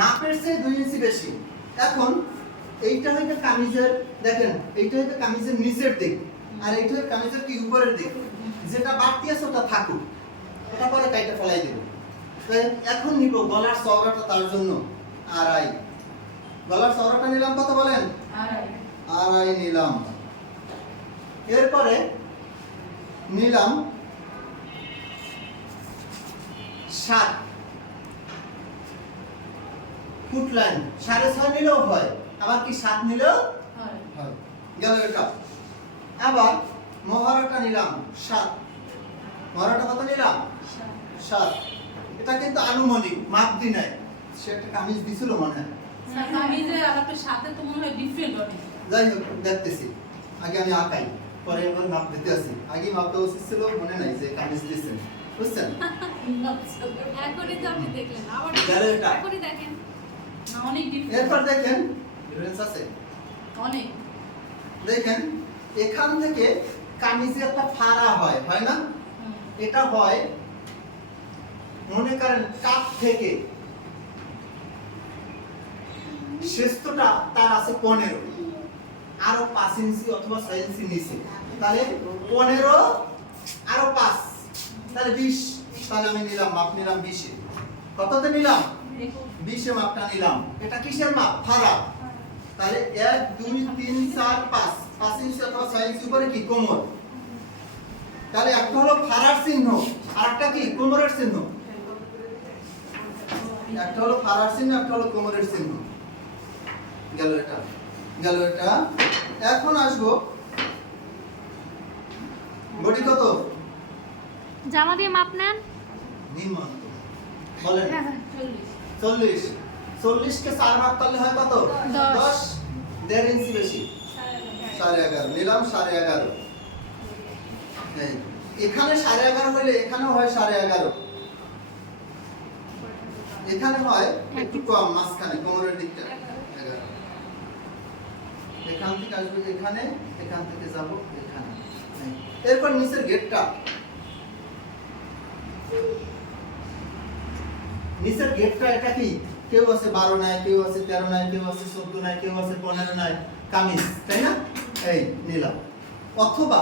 মাপের চেয়ে দুই ইঞ্চি বেশি। এখন এইটা হইবে কামিজের, দেখেন, এইটা হইবে কামিজের নিচের দিক, আর এইটা হইবে কামিজের কি উপরের দিক। যেটা বাড়তি আছে ওটা থাকুক। ওটা পরে কাইটা ফেলাই দেব। এখন নিব গলার চওড়াটা তার জন্য। আড়াই। গলার চওড়াটা নিলাম কত বলেন? আড়াই নিলাম। এরপরে নিলাম সাত ফুট লাইন সাড়ে ছয় নিলেও হয় আবার কি সাত নিলেও হয়। গেল এটা আবার মহারাটা নিলাম সাত। মহারাটা কত নিলাম? সাত। এটা কিন্তু আনুমানিক মাপ দি নাই। সে একটা কামিজ দিছিল মনে হয়। মনে হয় যাই হোক দেখতেছি। আগে আমি আঁকাই পরে এবার মাপ দিতে আসি। আগে মাপ দেওয়া উচিত ছিল মনে নাই যে কামিজ দিয়েছেন। বুঝছেন? এখনই তো আপনি দেখলেন। আবার। এখনই দেখেন। অনেক এরপর দেখেন ডিফারেন্স আছে। অনেক। দেখেন এখান থেকে কামিজে একটা ফাড়া হয় হয় না? এটা হয় মনে করেন কাপ থেকে। শেষটা তার আছে পনেরো। আরও পাঁচ ইঞ্চি অথবা ছয় ইঞ্চি নিচে। তাহলে পনেরো আরও পাঁচ। তাহলে বিশ। তাহলে আমি নিলাম মাপ নিলাম বিশে। কততে নিলাম? বিশে মাপটা নিলাম। এটা কিসের মাপ? ফাড়া। তাহলে এক দুই তিন চার পাঁচ। পাঁচ ইঞ্চি অথবা ছয় ইঞ্চি উপরে কি? কোমর। তাহলে একটা হলো ফাড়ার চিহ্ন আর একটা কি? কোমরের চিহ্ন। একটা হলো ফাড়ার চিহ্ন একটা হলো কোমরের চিহ্ন। গেল এটা। গেল এটা। এখন আসব। বডি কত? জামা দিয়ে মাপ নেন। নিম্নান্ত বলেন। চল্লিশ। চল্লিশ। চল্লিশকে চার মাপ করলে হয় কত? দশ। দশ। দেড় ইঞ্চি বেশি। সাড়ে এগারো। নিলাম সাড়ে এগারো। এখানে সাড়ে এগারো হলে এখানেও হয় সাড়ে এগারো। এখানে হয় একটু কম মাঝখানে কোমরের দিকটা। এগারো। এখান থেকে আসবে এখানে এখান থেকে যাব এখানে। এরপর নিচের গেটটা নিচের গেটটা এটা কি? কেউ আছে বারো নাই কেউ আছে তেরো নাই কেউ আছে চোদ্দ নাই কেউ আছে পনেরো নাই কামিজ তাই না? এই নিলাম। অথবা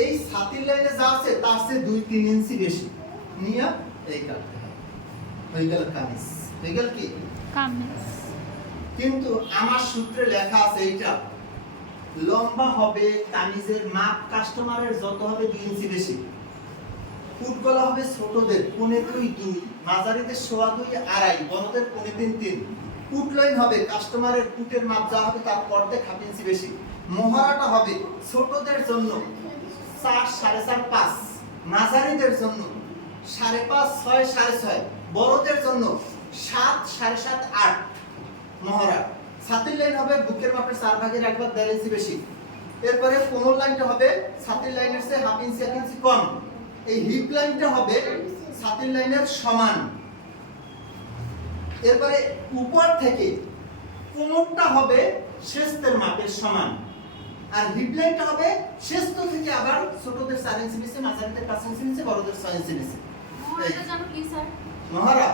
এই ছাতির লাইনে যা আছে তার চেয়ে দুই তিন ইঞ্চি বেশি। নিয়ে এই কাটতে হবে হয়ে গেল কামিজ। হয়ে গেল কি? কামিজ। কিন্তু আমার সূত্রে লেখা আছে এইটা লম্বা হবে কামিজের মাপ কাস্টমারের যত হবে দুই ইঞ্চি বেশি। ফুট গলা হবে ছোটদের পনে দুই দুই, মাঝারিদের সোয়া দুই আড়াই, বড়দের পনে তিন তিন। ফুট লাইন হবে কাস্টমারের ফুটের মাপ, যা হবে তার অর্ধেক হাফ বেশি। মহারাটা হবে ছোটদের জন্য চার, সাড়ে চার, পাঁচ, মাঝারিদের জন্য সাড়ে পাঁচ, ছয়, সাড়ে ছয়, বড়দের জন্য সাত, সাড়ে সাত, আট মহারা ছাতির লাইন হবে বুকের মাপের চার ভাগের একবার দেড় ইঞ্চি বেশি। এরপরে কোমর লাইনটা হবে ছাতির লাইনের চেয়ে হাফ ইঞ্চি, এক ইঞ্চি কম। এই হিপ লাইনটা হবে ছাতির লাইনের সমান। এরপরে উপর থেকে কোমরটা হবে শেস্তের মাপের সমান। আর হিপ লাইনটা হবে শেস্ত থেকে আবার ছোটদের চার ইঞ্চি নিচে মাঝারিদের পাঁচ ইঞ্চি নিচে বড়দের ছয় ইঞ্চি নিচে। এটা জানো কি স্যার? মহারা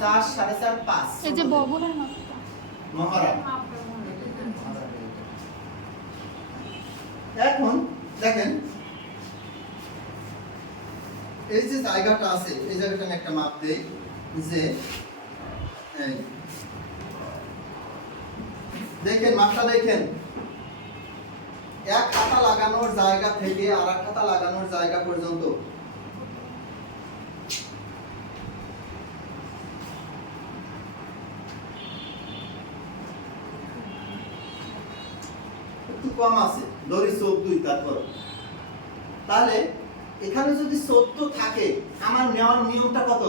চার সাড়ে চার পাঁচ। এই যে ববুরের মাপটা। মহারা এখন দেখেন এই যে জায়গাটা আছে, এই জায়গাটা আমি একটা মাপ দেই যে দেখেন, মাপটা দেখেন। এক হাতা লাগানোর জায়গা থেকে আর এক হাতা লাগানোর জায়গা পর্যন্ত। একটু কম আছে, ধরি চোদ্দই তারপর। তাহলে এখানে যদি চোদ্দ থাকে আমার নেওয়ার নিয়মটা কত?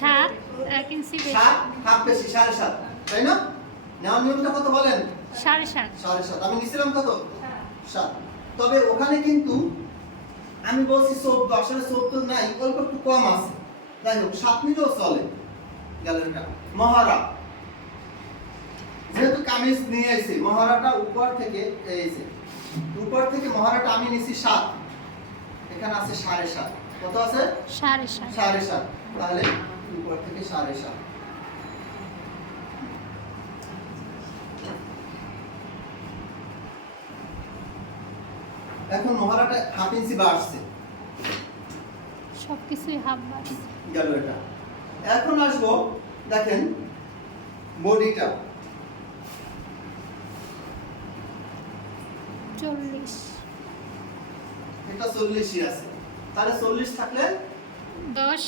সাত এক ইঞ্চি সাত হাফ বেশি সাড়ে সাত। তাই না? নেওয়ার নিয়মটা কত বলেন? সাড়ে সাত। সাড়ে সাত। আমি নিছিলাম কত? সাত। তবে ওখানে কিন্তু আমি বলছি চোদ্দ আসলে চোদ্দ নাই অল্প একটু কম আছে। যাই হোক সাত চলে গেল মহারা। যেহেতু কামিজ নিয়ে এসে মহারাটা উপর থেকে উপর থেকে মহারাটা আমি নিছি সাত। এখানে আছে সাড়ে সাত। কত আছে? সাড়ে সাত। সাড়ে সাত। তাহলে উপর থেকে সাড়ে সাত। এখন মহারাটা হাফ ইঞ্চি বাড়ছে। সব কিছুই হাফ বাস গেল এটা। এখন আসব দেখেন বডিটা। চল্লিশ। এটা চল্লিশই আছে। তাহলে চল্লিশ থাকলে দশ।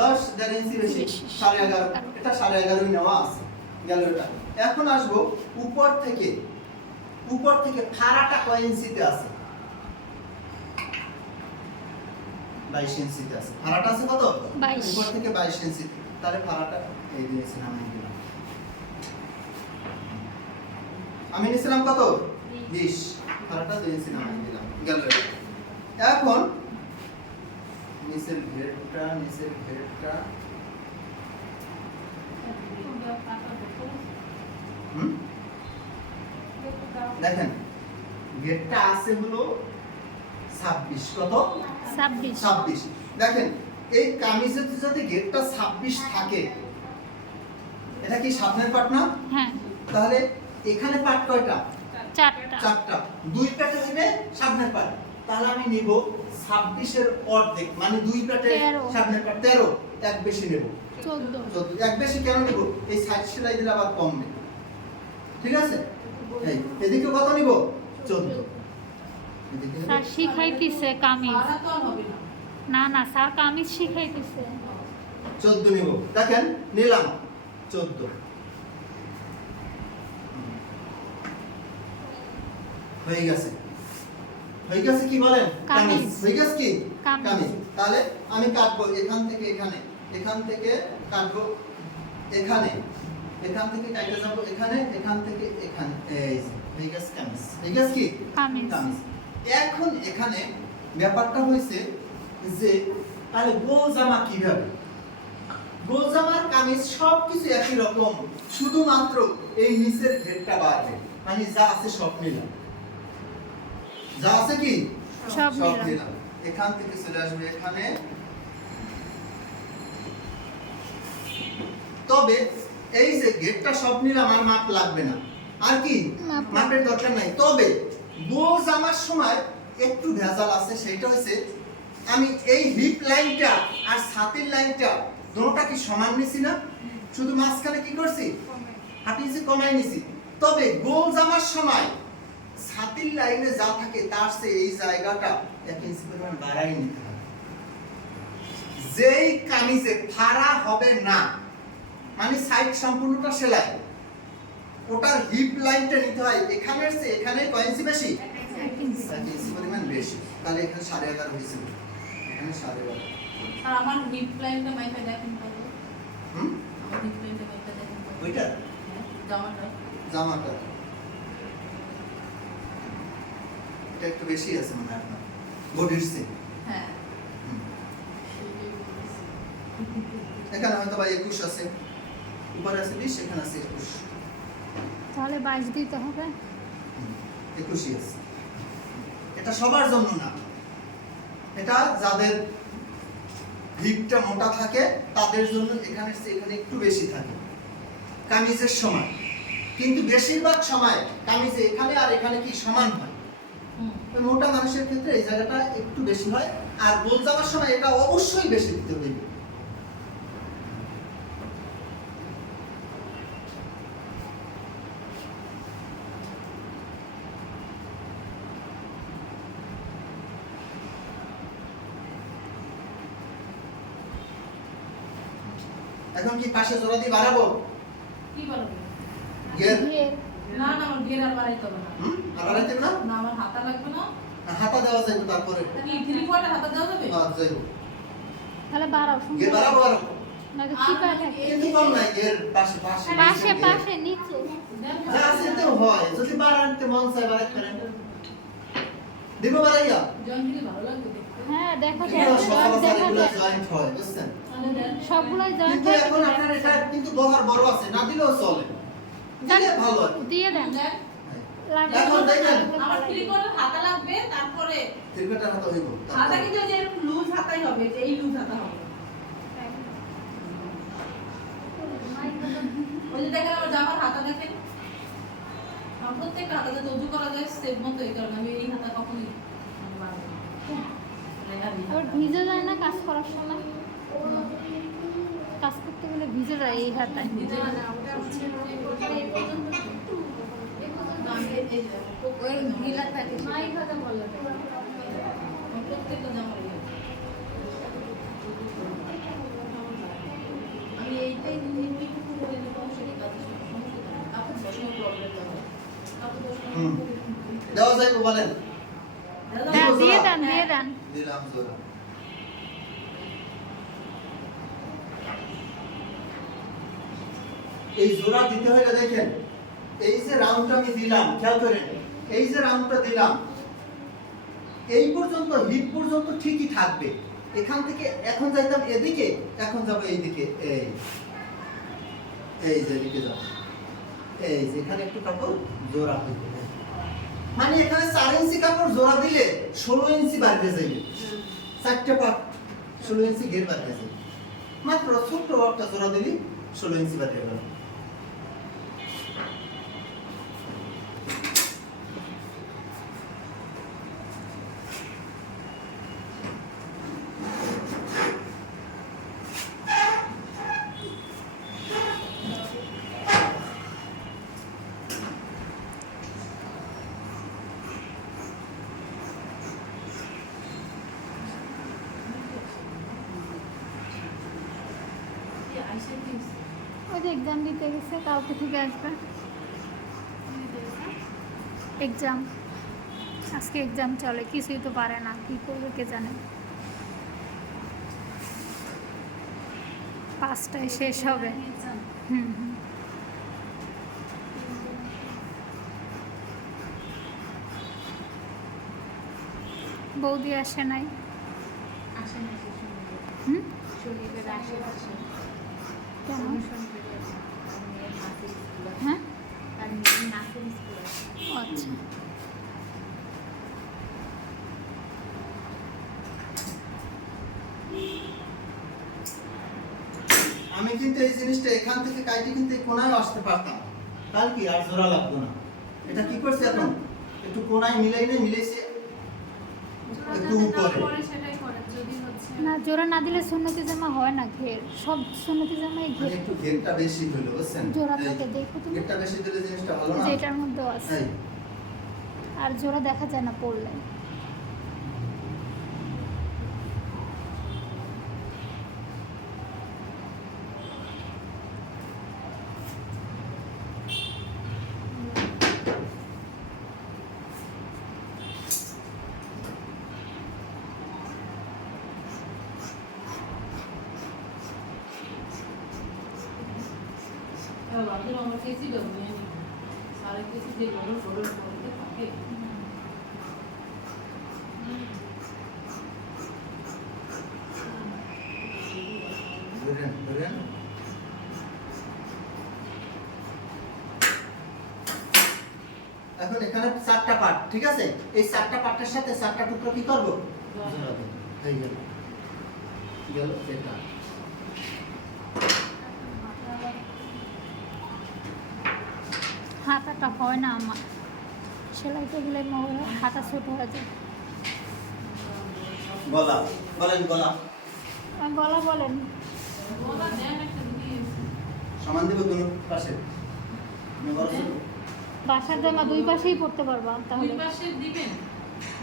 দশ দেড় ইঞ্চি বেশি। সাড়ে এগারো। এটা সাড়ে এগারোই নেওয়া আছে গেল এটা এখন আসব উপর থেকে উপর থেকে ফাড়াটা কয় ইঞ্চিতে আছে? বাইশ ইঞ্চিতে আছে। ফাড়াটা আছে কত? উপর থেকে বাইশ ইঞ্চি তাহলে ফাড়াটা এই দিয়েছি আমি দিলাম। আমি নিয়েছিলাম কত? বিশ। ফাড়াটা দুই ইঞ্চি দিলাম। গেল এটা। এখন নিচের ঘেরটা নিচের ঘেরটা। দেখেন গেটটা আছে হলো ছাব্বিশ কত? ছাব্বিশ। ছাব্বিশ। দেখেন এই কামিজের যদি গেটটা ছাব্বিশ থাকে। এটা কি সামনের পাট না? হ্যাঁ। তাহলে এখানে পাট কয়টা? চারটা। চারটা। দুই প্যাটে হইবে সামনের পাট। তাহলে আমি নিব ছাব্বিশের অর্ধেক মানে দুই প্যাটে সামনের পাট তেরো এক বেশি নেব। চোদ্দ। এক বেশি কেন নিব? এই সাইড সেলাই দিলে আবার কমবে ঠিক আছে? এই এদিকে কত নিব? চোদ্দ। স্যার শিখাইতেছে কামিজ। না না স্যার কামিজ শিখাইতেছে। চোদ্দ নিব। দেখেন নিলাম। চোদ্দ। হয়ে গেছে। হয়ে গেছে কি বলেন? কামিজ। হয়ে গেছে কি? কামিজ। তাহলে আমি কাটবো এখান থেকে এখানে। এখান থেকে কাটবো এখানে। এখান থেকে কাটতে যাব এখানে এখান থেকে এখানে। এই হয়ে গেছে কামিজ। হয়ে গেছে কি? কামিজ। এখন এখানে ব্যাপারটা হয়েছে যে তাহলে গোল জামা কীভাবে? গোল জামার কামিজ সবকিছু একই রকম শুধুমাত্র এই নিচের ঘেরটা বাড়বে। মানে যা আছে সব মিলাম যা আছে কি? সব এখান থেকে চলে আসবে এখানে। তবে এই যে গেটটা সব নিলাম আর মাপ লাগবে না। আর কি? মাপের দরকার নাই। তবে বোঝ আমার সময় একটু ভেজাল আছে সেটা হচ্ছে আমি এই হিপ লাইনটা আর ছাতির লাইনটা দুটোটা কি সমান নিছি না? শুধু মাঝখানে কি করছি? ইঞ্চি কমাই নিছি। তবে গোল জামার সময় লাইনে যা থাকে তার চেয়ে এই জায়গাটা এক ইঞ্চি পরিমাণ বাড়াই নিতে হবে। যেই কামিজে ফাড়া হবে না মানে সাইড সম্পূর্ণটা সেলাই ওটার হিপ লাইনটা নিতে হয় এখানের চেয়ে এখানে কয় ইঞ্চি বেশি? ইঞ্চি। পরিমাণ বেশি। তাহলে এখানে সাড়ে এগারো হয়েছিল এখানে সাড়ে এগারো। আমার হিপ লাইনটা মাইপে দেখেন কত? হুম? আমার হিপ লাইনটা মাইপে দেখেন ওইটা? হ্যাঁ, জামাটা। জামাটা। এটা একটু বেশি আছে মনে হয় আপনার। বডির চেয়ে হ্যাঁ। এখানে হয়তো বা একুশ আছে। উপরে আছে বিশ এখানে আছে একুশ। তাহলে বাইশ দিতে হবে। একুশই আছে। এটা সবার জন্য না। এটা যাদের হিপটা মোটা থাকে তাদের জন্য এখানে এখানে একটু বেশি থাকে। কামিজের সময় কিন্তু বেশিরভাগ সময় কামিজে এখানে আর এখানে কি সমান হয়? মোটা মানুষের ক্ষেত্রে এই জায়গাটা একটু বেশি হয়। আর গোল যাওয়ার সময় এটা অবশ্যই বেশি দিতে হইবে এখন কি পাশে জোড়া দিয়ে বাড়াবো? কি বলব না না আমার গের আর বাড়াইতে হবে না। হুম? আর বাড়াইতেন না? না আমার হাতা লাগবে না। হাতা দেওয়া যাবে তারপরে। কি থ্রি কোয়ার্টার হাতা দেওয়া যাবে? হ্যাঁ, যাইবো। তাহলে বাড়াও গের সুন্দর বাড়াবো আরও? নাকি চিপা থাকে। কিন্তু কম নাই গের পাশে পাশে পাশে পাশে নিচে। যা আছে তো হয় যদি বাড়াইতে মন চায় বাড়াইতে পারেন। দিব বাড়াইয়া? জয়েন্ট ভালো লাগবে হ্যাঁ দেখো এগুলো সকাল দেখা এগুলো যায় জয়েন্ট হয় বুঝছেন? তাহলে দেন সবগুলাই এখন আপনার এটা কিন্তু বহার বড় আছে না দিলেও চলে। দিলে ভালো আর দিয়ে দেন। এখন দেখেন। আমার থ্রি হাতা লাগবে তারপরে ত্রিকোণটা হাতা হইব। হাতা কিন্তু যে এরকম লুজ হাতাই হবে যে এই লুজ হাতা হবে। ওই যে দেখেন আমার জামার হাতা দেখেন। আমার প্রত্যেকটা হাতাতে তো উজু করা যায় সেভ মতো এই কারণে আমি এই হাতা কখনই। ভিজে যায় না কাজ করার সময়? করতে গেলে ভিজে যায় এই এই আমি এই- এই যে, ওই ঢিলা থাকে সেটা। আমার প্রত্যেকটা জামার ইয়ে। আমি এইটাই এইটুকু করে নেব, সেটা কাজের সমস্যা নেই। কাপড় ধোয়ার সময় problem হবে। কাপড় ধোয়ার সময় হুম। দেওয়া যাইব বলেন দাদা, হ্যাঁ জোড়া। দিয়ে দেন দিয়ে দেন দিলাম জোড়া এই জোড়া দিতে হলে দেখেন, এই যে রাউন্ডটা আমি দিলাম, খেয়াল করেন, এই যে রাউন্ডটা দিলাম, এই পর্যন্ত হিপ পর্যন্ত ঠিকই থাকবে। এখান থেকে এখন যাইতাম এদিকে, এখন যাব এইদিকে, এই। এই যে এদিকে যাব এই যে এখানে একটু কাপড় জোড়া হইতে মানে এখানে চার ইঞ্চি কাপড় জোড়া দিলে ষোলো ইঞ্চি বাড়বে যাইবে চারটে পাট ষোলো ইঞ্চি ঘের বাড়বে যাবে মাত্র ছোট্ট একটা জোড়া দিলি ষোলো ইঞ্চি বাড়বে যাবে এই আইসে কি হইছে? ওই যে এক্সাম কালকে থেকে আসবে? এক্সাম আজকে এক্সাম চলে কিছুই তো পারে না কি করবে কে জানে? পাঁচটায় শেষ হবে। হুম হুম। বৌদি আসে নাই? হুম? শনিবার আসে কেন? শনি শনিবার আচ্ছা। আমি কিন্তু এই জিনিসটা এখান থেকে কাইটে কিন্তু কোনায় আসতে পারতাম। কাল কি আর জোড়া লাগতো না? এটা কি করছে এখন? একটু কোনায় মিলাই না মিলেছে একটু উপরে। না জোড়া না দিলে সুন্নতি জামা হয় না ঘের। সব সুন্নতি জামাই ঘের। একটু ঘেরটা বেশি হলো বুঝছেন? জোড়া থাকে দেখো তুমি। ঘেরটা বেশি দিলে জিনিসটা ভালো না? যেটার মধ্যেও আছে। আর জোড়া দেখা যায় না পড়লে এখন এখানে চারটা পার্ট ঠিক আছে? এই চারটা পার্টের সাথে চারটা টুকরো কি করব। হয়ে গেল। গেল এটা। হাতাটা হয় না আমার। সেলাইতে গেলে মনে- হাতা ছোট হয়ে যায়। গলা বলেন গলা। গলা বলেন। সমান দিব দুনো পাশে। ছোট? বাসার জামা দুই পাশেই পড়তে পারবা দুই তাহলে পাশে দিবেন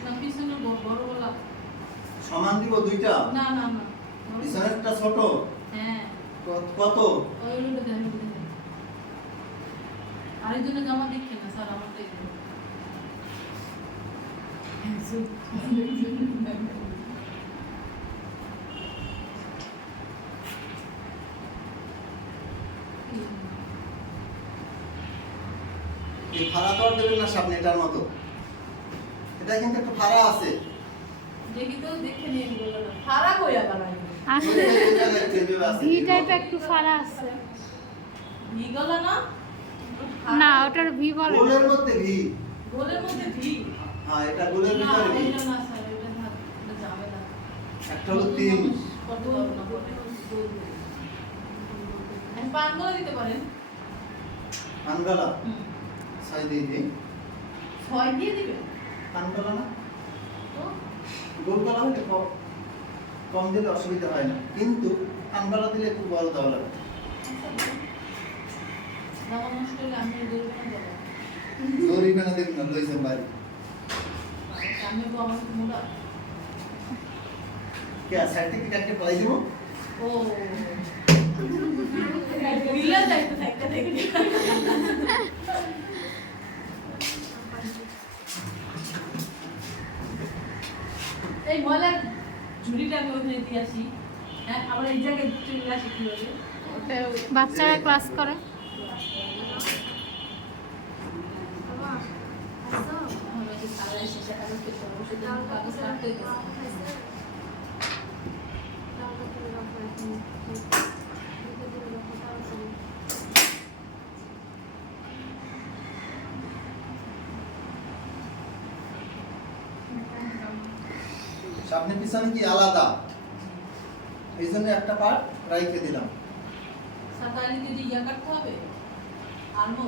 না পিছনে বড় গলা। সমান দিব দুইটা? না না না। পিছনেরটা ছোট? হ্যাঁ। কত? ওই ওইটা জামা দেখছেন না স্যার আমারটাই ফাড়া তো দেবেন না সামনে এটার মতো। এটা কিন্তু একটু ফাড়া আছে। দেখি তো দেখে নিয়ে গেল না খারাপ হয়ে আবার আসলে ভি। টাইপ একটু ফাড়া আছে। ভি গেল না? না ওটার ভি বলে গোলের মধ্যে ভি গোলের মধ্যে ভি হ্যাঁ এটা গোলের ভিতরে ভি না স্যার এটা যাবে না। একটা হলো তিন। করতে পারব না পরে। আমি পান করে দিতে পারেন? আনগালা ছয় দিয়ে দিই। ছয় দিয়ে দিবে আনগালা না? তো? গোল গলা হলে কম কম দিলে অসুবিধা হয় না। কিন্তু আনগালা দিলে একটু বড় দেওয়া লাগে দাবা নষ্ট হলে আমি দৌড়বে না দেবো দৌড়িবে না দেখুন না লইছেন বাড়ি আমি তো আমার মোটা কে সাইড থেকে কাটতে পালাই দিব? ও। বিলা যাইতে থাকতে দেখি। এই ময়লার ঝুড়িটা ওখানে দিয়ে আসি। হ্যাঁ আবার এই জায়গায় চলে আসি কীভাবে? বাচ্চারা ক্লাস করে আমরা যে সারা শেষে কাগজ পেতে হবে শুধু কাগজ কাটতে হইতেছে সামনে পিছনে কি আলাদা? এই জন্য একটা পার্ট রাইখে দিলাম। সাতারি যদি ইয়া কাটতে হবে? আলমো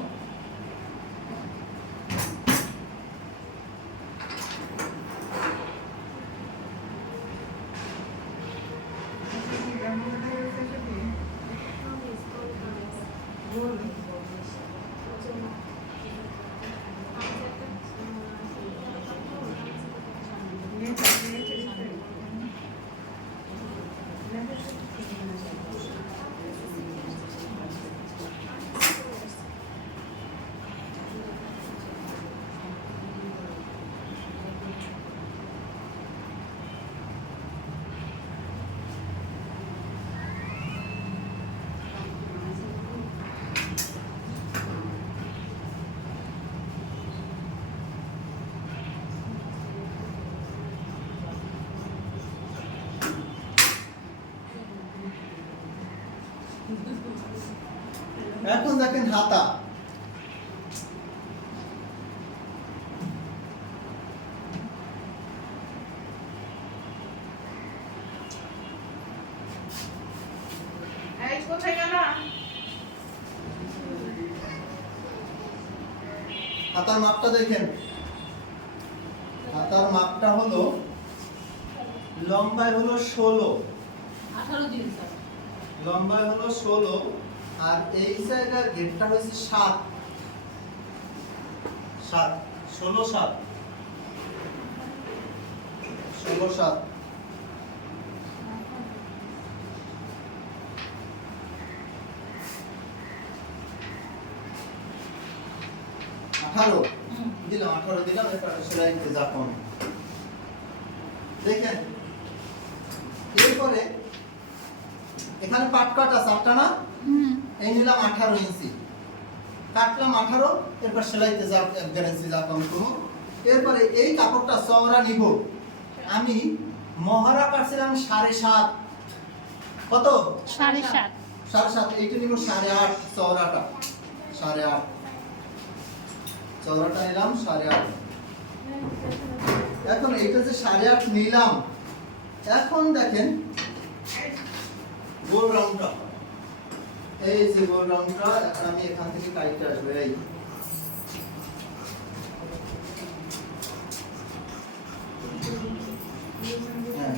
এখন দেখেন হাতা। হাতার মাপটা দেখেন। হাতার মাপটা হলো লম্বায় হলো ষোলো। আঠারো দিন লম্বায় হলো ষোলো আর এই জায়গার গেটটা হয়েছে সাত। সাত, ষোলো সাত। ষোলো সাত। আঠারো। দিলাম আঠারো দিলাম দেখেন, এরপরে এখানে পাট আছে, আটটা এই নিলাম আঠারো ইঞ্চি। কাটলাম আঠারো এরপর সেলাইতে যা এক দেড় ইঞ্চি যা কম করব এরপরে এই কাপড়টা চওড়া নিব। আমি মহারা কাটছিলাম সাড়ে সাত। কত? সাড়ে সাত। সাড়ে সাত এইটা নিব সাড়ে আট চওড়াটা। সাড়ে আট। চওড়াটা নিলাম সাড়ে আট। এখন এইটা যে সাড়ে আট নিলাম। এখন দেখেন গোল রাউন্ডটা। এই যে গোল রাউন্ডটা এখন আমি এখান থেকে কাইটে আসব এই। হ্যাঁ।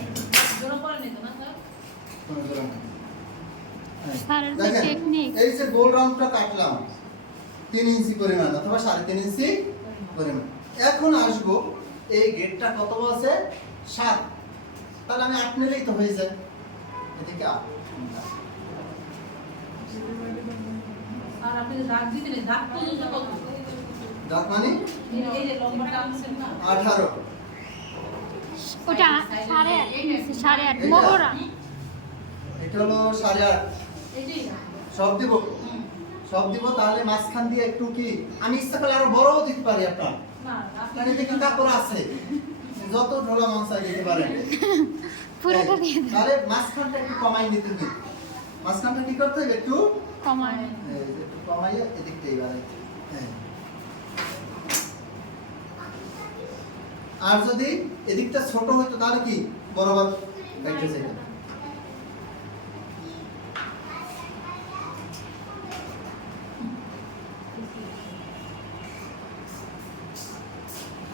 এই যে গোল রাউন্ডটা কাটলাম তিন ইঞ্চি পরিমাণ অথবা সাড়ে তিন ইঞ্চি পরিমাণ। এখন আসব এই গেটটা কত আছে সাত। তাহলে আমি আট নিলেই তো হয়ে যায়। এদিকে আট। আর আপনি দাগ দিতেন দাগ পর্যন্ত কত? দাঁত মানে? এই- এই যে লম্বাটা আনছেন না? আঠারো। ওটা সাড়ে আট সাড়ে আট মোহরা এটা হলো সাড়ে আট। সব দিব? সব দিব তাহলে মাঝখান দিয়ে একটু কি? আমি ইচ্ছা করলে আরও বড়ও দিতে পারি আপনার। না আপনার এদিকে কাপড় আছে। যত ঢোলা মাংস দিতে পারেন। পুরোটা দিয়ে তাহলে মাঝখানটা একটু কমাই নিতে মাঝখানটা কি করতে হবে? একটু কমাই একটু কমাইয়া এদিকটা এবার হ্যাঁ। আর যদি এদিকটা ছোট হতো তাহলে কি? বরাবর কাটতে যেত এখন আছে কি গলার কাপড় স্যার এই কাপড়টা ধরেন তো মানে যতটুকু আছে এটা কি চার পাট আছে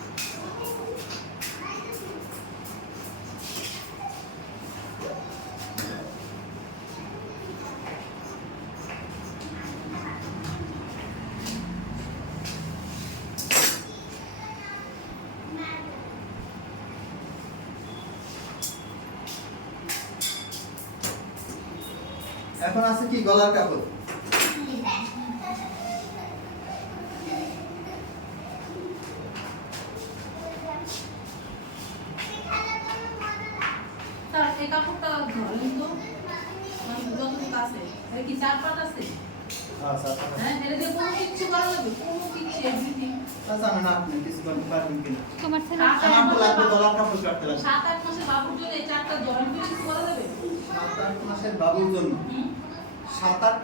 আচ্ছা আচ্ছা হ্যাঁ এটা দিয়ে কোনো কিচ্ছু করা যাবে কোনো কিচ্ছু এভরিথিং তা জানেন তোমার ছেলে আমার তো লাগবে গলার কাপড় সাত আট মাসে বাবুর জন্য এই চারটা ধরেন কিছু করা যাবে? সাত আট মাসের বাবুর জন্য? হুম সাত আট